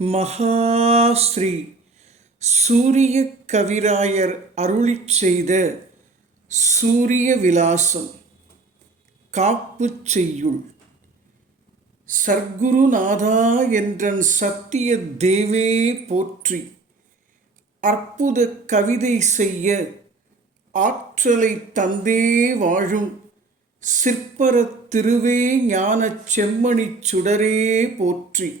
மகாஸ்ரீ சூரிய கவிராயர் அருளிச் செய்த சூரிய விலாசம். காப்புச் செய்யுள். சர்க்குருநாதா என்றன் சத்திய தேவே போற்றி. அற்புத கவிதை செய்ய ஆற்றலை தந்தே வாழும் சிற்பரத் திருவே ஞானச் செம்மணிச் சுடரே போற்றி.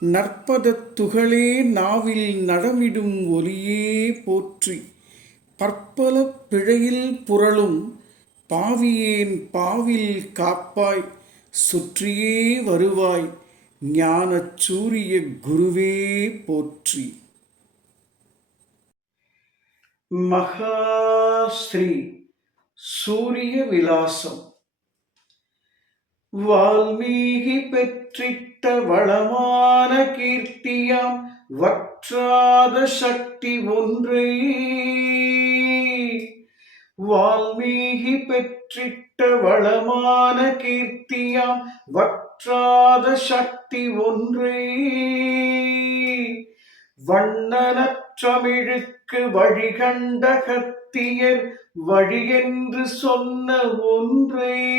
நற்பதத் துகளே நாவில் நடமிடும் ஒலியே போற்றி. பற்பல பிழையில் புரளும் பாவியேன் பாவில் காப்பாய். சுற்றியே வருவாய் ஞானச் சூரிய குருவே போற்றி. மகாஸ்ரீ சூரிய விலாசம். வால்மீகி பெற்றிட்ட வளமான கீர்த்தியாம் வற்றாத சக்தி ஒன்றை. வால்மீகி பெற்றிட்ட வளமான கீர்த்தியாம் வற்றாத சக்தி ஒன்றே. வண்ணனற்றமிழுக்கு வழிகண்ட கத்தியர் வழியென்று சொன்ன ஒன்றே.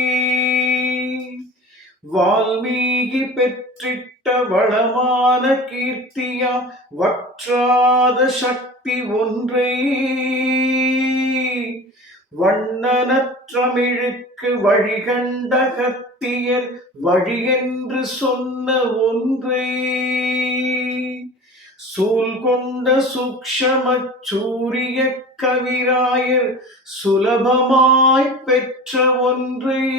வால்மீகி பெற்றிட்ட வளமான கீர்த்தியா வற்றாத சக்தி ஒன்றே. வண்ணனற்றமிழுக்கு வழிகண்ட கத்தியர் வழியென்று சொன்ன ஒன்றே. சூல் கொண்ட சூக்ஷமச் சூரிய கவிராயர் சுலபமாய் பெற்ற ஒன்றே.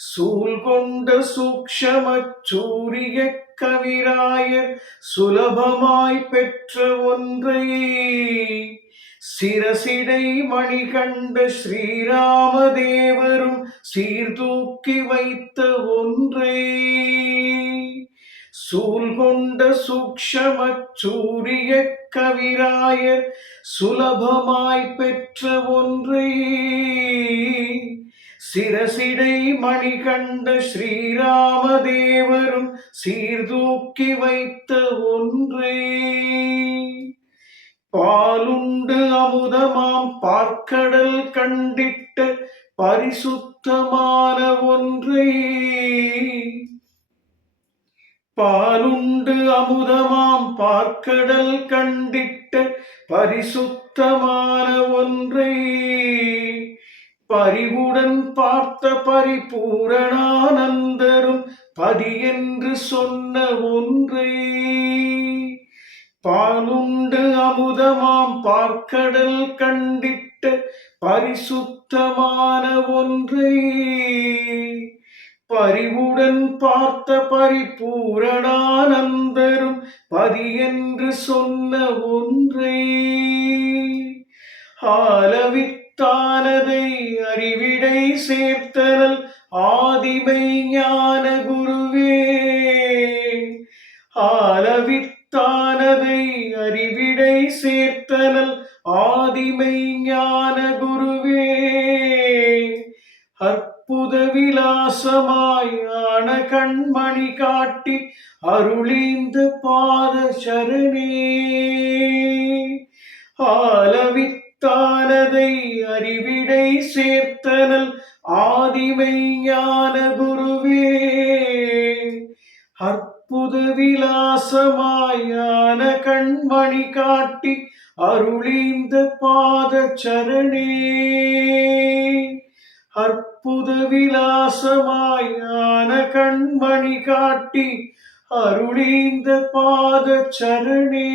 சூல் கொண்ட சூக்ஷமச் சூரிய கவிராயர் சுலபமாய் பெற்ற ஒன்றே சிரசிடை மணிகண்ட ஸ்ரீராமதேவரும் சீர்தூக்கி வைத்த ஒன்றே. சூல் கொண்ட சூக்ஷமச் சூரிய கவிராயர் சுலபமாய் பெற்ற ஒன்றே. சிரசிடை மணிகண்ட ஸ்ரீராமதேவரும் சீர்தூக்கி வைத்த ஒன்றே. பாலுண்டு அமுதமாம் பார்க்கடல் கண்டிட்ட பரிசுத்தமான ஒன்றே. பாலுண்டு அமுதமாம் பார்க்கடல் கண்டிட்ட பரிசுத்தமான ஒன்றே. பறிவுடன் பார்த்த பரிபூரணானந்தரும் பதியென்று சொன்ன ஒன்றே. பாலுண்டு அமுதமாம் பார்க்கடல் கண்டிட்ட பரிசுத்தமான ஒன்றே. பரிவுடன் பார்த்த பரிபூரணானந்தரும் பதியென்று சொன்ன ஒன்றே. ஆலவித்தானதை அறிவிடை சேர்த்தனல் ஆதிமை ஞான குருவே. ஆலவித்தானதை அறிவிடை சேர்த்தனல் ஆதிமை ஞான குருவே. அற்புத விலாசமாய் ஆன கண்மணி காட்டி அருளீந்த பாத சரணே. ஆலவித் தானதை அறிவிடை சேர்த்தனல் ஆதிமை ஞான குருவே. அற்புத விலாசமாயான கண்மணி காட்டி அருளீந்த பாத சரணே. அற்புத விலாசமாயான கண்மணி காட்டி அருளீந்த பாத சரணே.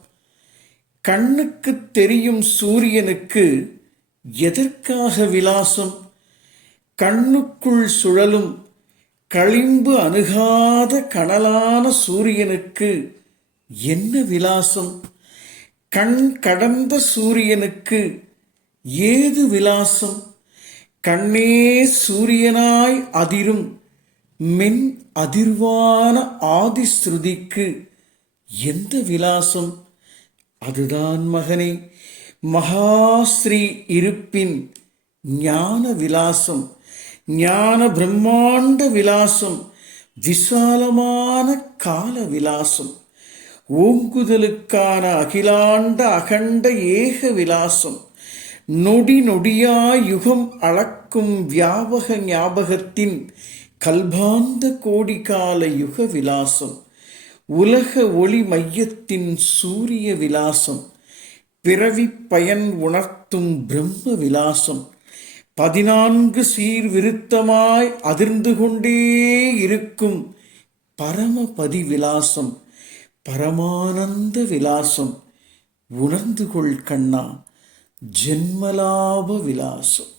கண்ணுக்கு தெரியும் சூரியனுக்கு எதற்காக விலாசம்? கண்ணுக்குள் சுழலும் களிம்பு அணுகாத கனலான சூரியனுக்கு என்ன விலாசம்? கண் கடந்த சூரியனுக்கு ஏது விலாசம்? கண்ணே சூரியனாய் அதிரும் மின் அதிர்வான ஆதிஸ்ருதிக்கு எந்த விலாசம்? அதுதான் மகனே மகாஸ்ரீ இருப்பின் ஞான விலாசம் ஞான பிரம்மாண்ட விலாசம் விசாலமான கால விலாசம் ஓங்குதலுக்கான அகிலாண்ட அகண்ட ஏக விலாசம் நொடி நொடியாயுகம் அளக்கும் வியாபக ஞாபகத்தின் கல்பாந்த கோடிகால யுக விலாசம். உலக ஒளி மையத்தின் சூரிய விலாசம் பிறவி பயன் உணர்த்தும் பிரம்ம விலாசம் பதினான்கு சீர்விருத்தமாய் அதிர்ந்து கொண்டே இருக்கும் பரமபதி விலாசம் பரமானந்த விலாசம். உணர்ந்து கொள் கண்ணா ஜென்மலாப விலாசம்.